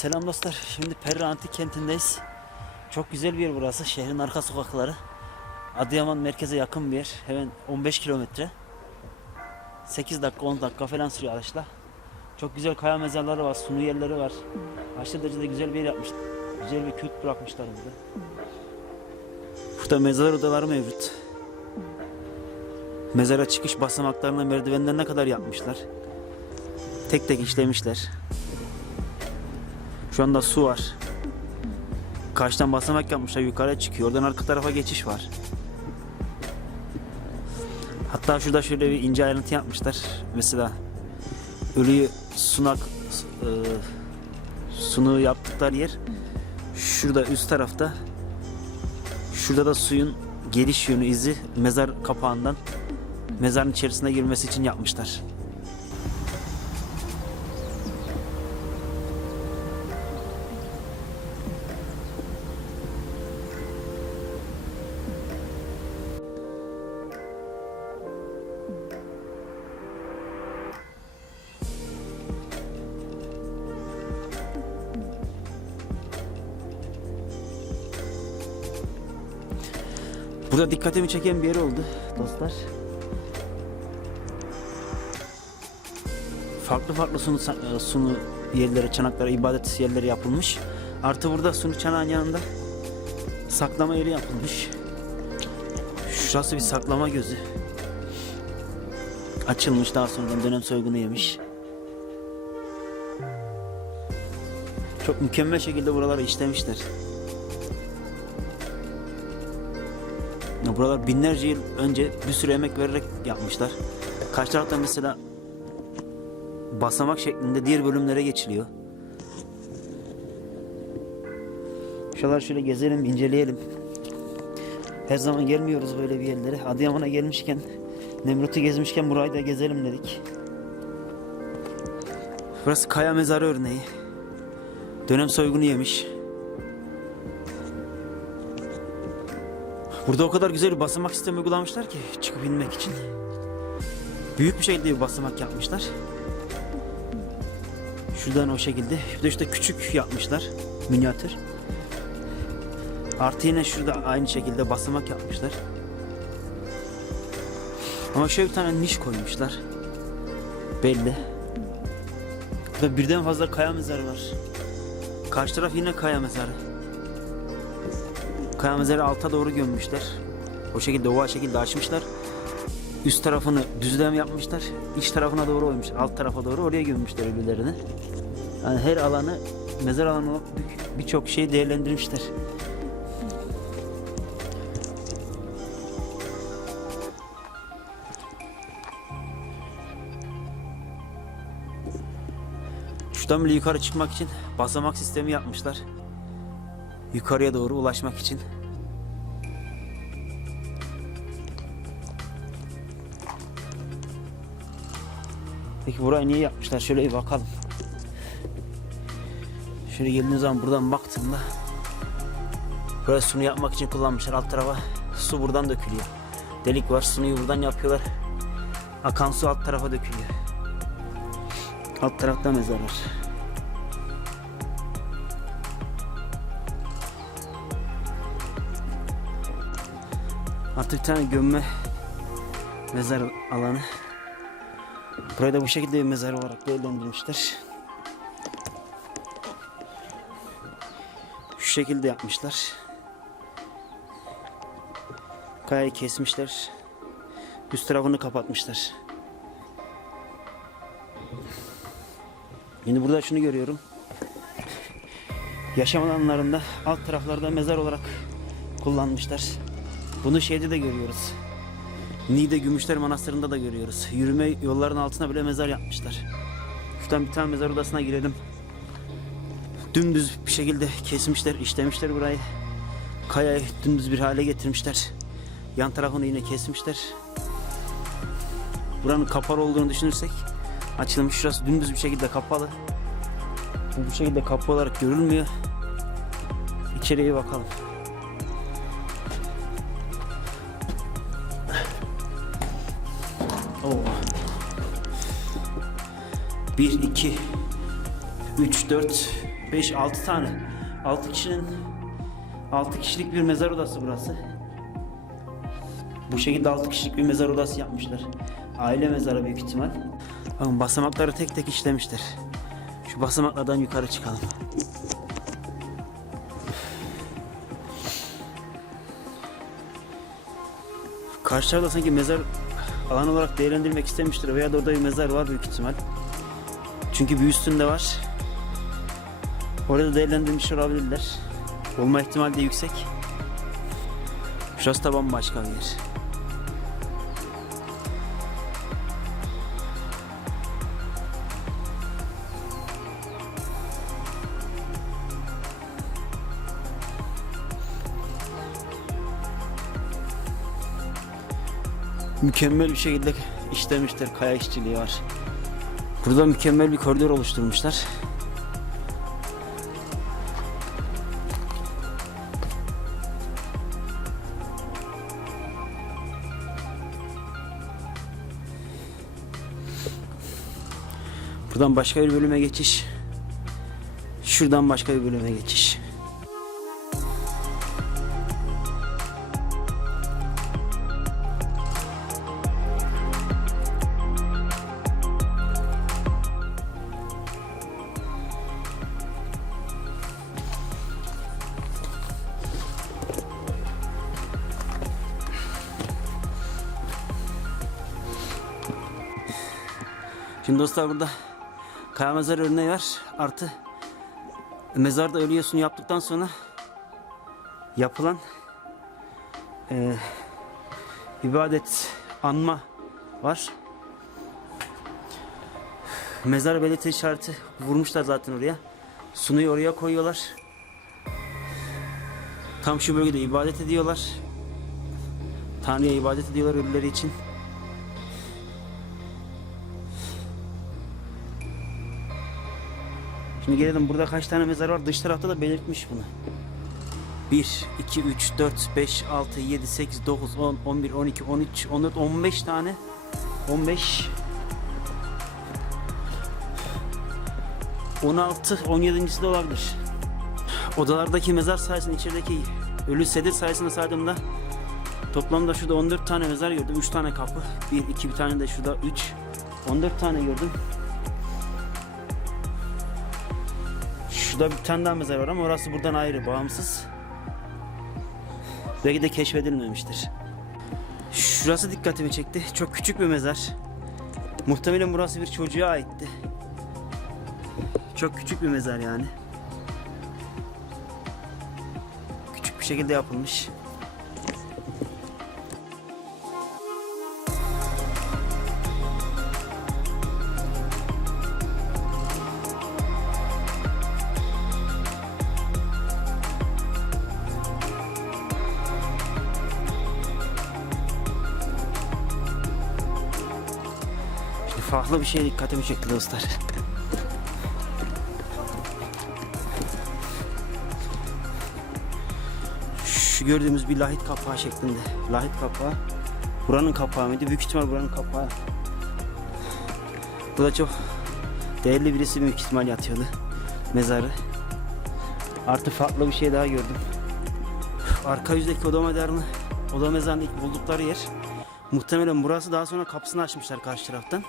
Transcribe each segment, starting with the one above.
Selam dostlar. Şimdi Perra Antik Kenti'ndeyiz. Çok güzel bir yer burası. Şehrin arka sokakları. Adıyaman merkeze yakın bir yer. Hemen 15 kilometre. 8 dakika 10 dakika falan sürüyor araçla. Çok güzel kaya mezarları var, sunu yerleri var. Aşırı derecede güzel bir yer yapmışlar. Güzel bir kült bırakmışlar burada. Burada mezar odaları mevcut. Mezara çıkış basamaklarına merdivenlerine kadar yapmışlar. Tek tek işlemişler. Şu anda su var. Karşıdan basamak yapmışlar yukarıya çıkıyor. Oradan arka tarafa geçiş var. Hatta şurada şöyle bir ince ayrıntı yapmışlar. Mesela ölüyü sunak e, sunu yaptıkları yer şurada üst tarafta şurada da suyun geliş yönü izi mezar kapağından mezarın içerisine girmesi için yapmışlar. Burada dikkatimi çeken bir yer oldu dostlar. Farklı farklı sunu, e, sunu yerleri, çanakları, ibadet yerleri yapılmış. Artı burada sunu çanağın yanında saklama yeri yapılmış. Şurası bir saklama gözü. Açılmış daha sonradan dönem soygunu yemiş. Çok mükemmel şekilde buraları işlemişler. Buralar binlerce yıl önce bir sürü emek vererek yapmışlar. Karşı tarafta mesela basamak şeklinde diğer bölümlere geçiliyor. Şuralar şöyle gezelim, inceleyelim. Her zaman gelmiyoruz böyle bir yerlere. Adıyaman'a gelmişken, Nemrut'u gezmişken burayı da gezelim dedik. Burası kaya mezarı örneği. Dönem soygunu yemiş. Burada o kadar güzel bir basamak sistemi uygulamışlar ki çıkıp inmek için. Büyük bir şekilde bir basamak yapmışlar. Şuradan o şekilde. Bir de işte küçük yapmışlar. Minyatür. Artı yine şurada aynı şekilde basamak yapmışlar. Ama şöyle bir tane niş koymuşlar. Belli. Burada birden fazla kaya mezarı var. Karşı taraf yine kaya mezarı. Kaya mezarı alta doğru gömmüşler. O şekilde oval şekilde açmışlar. Üst tarafını düzlem yapmışlar. İç tarafına doğru koymuşlar. Alt tarafa doğru oraya gömmüşler ölülerini. Yani her alanı mezar alanı birçok şey değerlendirmişler. Şuradan bile yukarı çıkmak için basamak sistemi yapmışlar. Yukarıya doğru ulaşmak için. Peki burayı niye yapmışlar? Şöyle bir bakalım. Şöyle geldiğiniz zaman buradan baktığımda burası sunu yapmak için kullanmışlar. Alt tarafa su buradan dökülüyor. Delik var. Sunuyu buradan yapıyorlar. Akan su alt tarafa dökülüyor. Alt tarafta mezar var. Artık bir tane gömme mezar alanı. Burayı da bu şekilde bir mezar olarak değerlendirmişler. Şu şekilde yapmışlar. Kayayı kesmişler. Üst tarafını kapatmışlar. Şimdi burada şunu görüyorum. Yaşam alanlarında alt taraflarda mezar olarak kullanmışlar. Bunu şeyde de görüyoruz. Niğde Gümüşler Manastırı'nda da görüyoruz. Yürüme yolların altına bile mezar yapmışlar. Şuradan bir tane mezar odasına girelim. Dümdüz bir şekilde kesmişler, işlemişler burayı. Kayayı dümdüz bir hale getirmişler. Yan tarafını yine kesmişler. Buranın kapalı olduğunu düşünürsek açılmış şurası dümdüz bir şekilde kapalı. Bu şekilde kapı olarak görülmüyor. İçeriye bakalım. 1, 2, 3, 4, 5 6 tane. 6 kişinin 6 kişilik bir mezar odası burası. Bu şekilde 6 kişilik bir mezar odası yapmışlar. Aile mezarı büyük ihtimal. Bakın basamakları tek tek işlemişler. Şu basamaklardan yukarı çıkalım. Karşı tarafta sanki mezar alan olarak değerlendirmek istemiştir veya da orada bir mezar var büyük ihtimal. Çünkü bir üstünde var. Orada değerlendirmiş olabilirler. Olma ihtimali de yüksek. Şurası da bambaşka bir yer. Mükemmel bir şekilde işlemişler. Kaya işçiliği var. Burada mükemmel bir koridor oluşturmuşlar. Buradan başka bir bölüme geçiş. Şuradan başka bir bölüme geçiş. Şimdi dostlar burada kaya mezar örneği var. Artı mezarda ölü yosunu yaptıktan sonra yapılan eee, ibadet anma var. Mezar belirti işareti vurmuşlar zaten oraya. Sunuyu oraya koyuyorlar. Tam şu bölgede ibadet ediyorlar. Tanrı'ya ibadet ediyorlar ölüleri için. Şimdi gelelim burada kaç tane mezar var? Dış tarafta da belirtmiş bunu. 1, 2, 3, 4, 5, 6, 7, 8, 9, 10, 11, 12, 13, 14, 15 tane. 15 16, 17.si de olabilir. Odalardaki mezar sayesinde içerideki ölü sedir sayesinde saydığımda toplamda şurada 14 tane mezar gördüm. 3 tane kapı. 1, 2 bir tane de şurada 3. 14 tane gördüm. Şurada bir tane daha mezar var ama orası buradan ayrı, bağımsız. Belki de keşfedilmemiştir. Şurası dikkatimi çekti. Çok küçük bir mezar. Muhtemelen burası bir çocuğa aitti. Çok küçük bir mezar yani. Küçük bir şekilde yapılmış. Farklı bir şeye dikkatimi çekti dostlar. Şu gördüğümüz bir lahit kapağı şeklinde. Lahit kapağı. Buranın kapağı mıydı? Büyük ihtimal buranın kapağı. Bu da çok değerli birisi büyük ihtimal yatıyordu. Mezarı. Artı farklı bir şey daha gördüm. Arka yüzdeki oda mezarını, oda mezarını ilk buldukları yer. Muhtemelen burası daha sonra kapısını açmışlar karşı taraftan.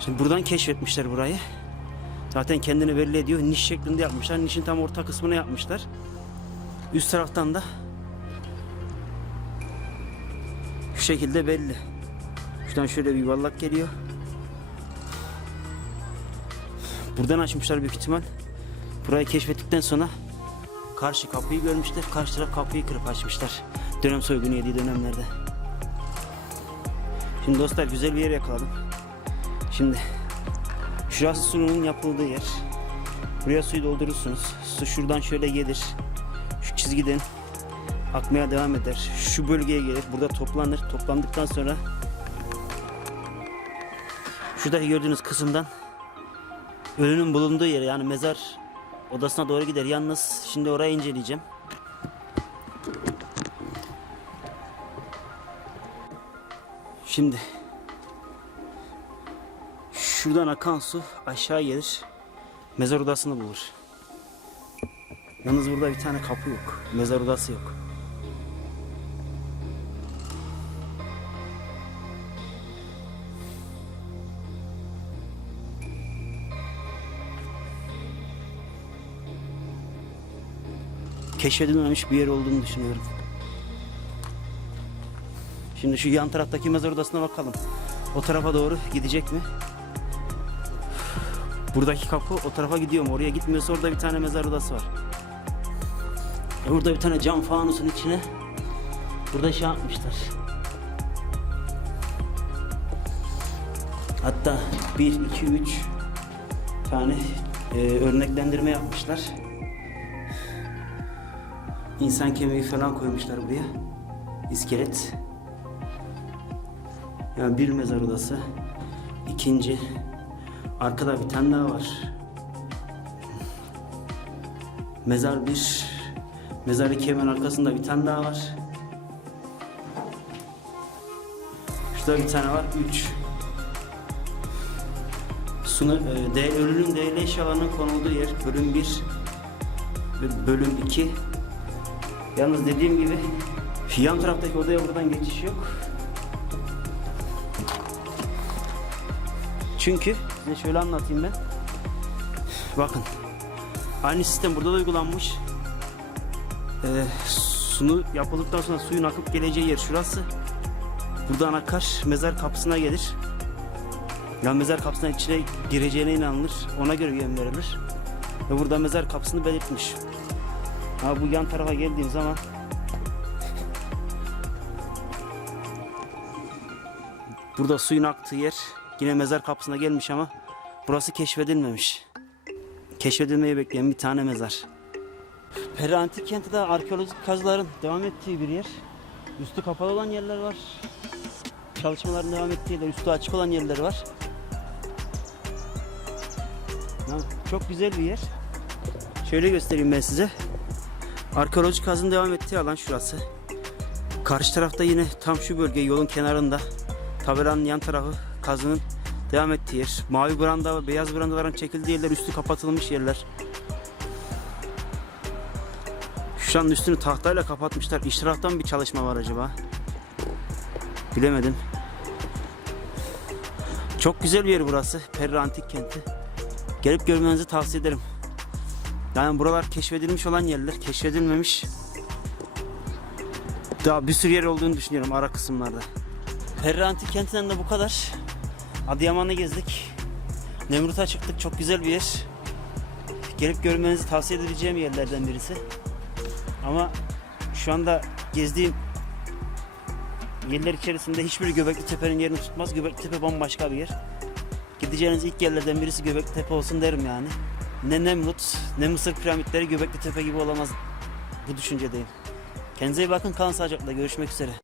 Şimdi buradan keşfetmişler burayı. Zaten kendini belli ediyor. Niş şeklinde yapmışlar. Nişin tam orta kısmını yapmışlar. Üst taraftan da şu şekilde belli. Şuradan şöyle bir yuvarlak geliyor. Buradan açmışlar büyük ihtimal. Burayı keşfettikten sonra karşı kapıyı görmüşler. Karşı taraf kapıyı kırıp açmışlar. Dönem soygunu yediği dönemlerde. Şimdi dostlar güzel bir yer yakaladım. Şimdi şurası suyunun yapıldığı yer. Buraya suyu doldurursunuz. Su şuradan şöyle gelir. Şu çizgiden akmaya devam eder. Şu bölgeye gelir. Burada toplanır. Toplandıktan sonra şuradaki gördüğünüz kısımdan ölünün bulunduğu yere yani mezar odasına doğru gider. Yalnız şimdi orayı inceleyeceğim. Şimdi şuradan akan su aşağı gelir. Mezar odasını bulur. Yalnız burada bir tane kapı yok. Mezar odası yok. Keşfedilmemiş bir yer olduğunu düşünüyorum. Şimdi şu yan taraftaki mezar odasına bakalım. O tarafa doğru gidecek mi? Buradaki kapı o tarafa gidiyor mu? Oraya gitmiyorsa orada bir tane mezar odası var. E Burada bir tane cam fanusun içine burada şey yapmışlar. Hatta 1, 2, 3 tane e, örneklendirme yapmışlar. İnsan kemiği falan koymuşlar buraya. İskelet. Yani bir mezar odası. İkinci. Arkada bir tane daha var. Mezar bir. Mezar iki hemen arkasında bir tane daha var. Şurada bir tane var. Üç. Sunu, e, de, ölünün değerli eşyalarının konulduğu yer. Bölüm 1 ve bölüm 2. Yalnız dediğim gibi yan taraftaki odaya buradan geçiş yok. Çünkü size şöyle anlatayım ben. Bakın. Aynı sistem burada da uygulanmış. Ee, sunu yapıldıktan sonra suyun akıp geleceği yer şurası. Buradan akar mezar kapısına gelir. Ya mezar kapısına içine gireceğine inanılır. Ona göre yön verilir. Ve burada mezar kapısını belirtmiş. Ama bu yan tarafa geldiğim zaman Burada suyun aktığı yer yine mezar kapısına gelmiş ama burası keşfedilmemiş. Keşfedilmeyi bekleyen bir tane mezar. Peri Antik Kenti de arkeolojik kazıların devam ettiği bir yer. Üstü kapalı olan yerler var. Çalışmaların devam ettiği yerler, üstü açık olan yerler var. Çok güzel bir yer. Şöyle göstereyim ben size. Arkeolojik kazının devam ettiği alan şurası. Karşı tarafta yine tam şu bölge yolun kenarında. Tabelanın yan tarafı kazının devam ettiği yer. Mavi branda beyaz brandaların çekildiği yerler üstü kapatılmış yerler. Şu an üstünü tahtayla kapatmışlar. İç taraftan bir çalışma var acaba? Bilemedim. Çok güzel bir yer burası. Perra Antik Kenti. Gelip görmenizi tavsiye ederim. Yani buralar keşfedilmiş olan yerler. Keşfedilmemiş. Daha bir sürü yer olduğunu düşünüyorum ara kısımlarda. Perra Antik Kenti'nden de bu kadar. Adıyaman'ı gezdik. Nemrut'a çıktık. Çok güzel bir yer. Gelip görmenizi tavsiye edeceğim yerlerden birisi. Ama şu anda gezdiğim yerler içerisinde hiçbiri Göbekli Tepe'nin yerini tutmaz. Göbekli Tepe bambaşka bir yer. Gideceğiniz ilk yerlerden birisi Göbekli Tepe olsun derim yani. Ne Nemrut, ne Mısır piramitleri Göbekli Tepe gibi olamaz bu düşüncedeyim. Kendinize iyi bakın, kalın sağlıcakla. Görüşmek üzere.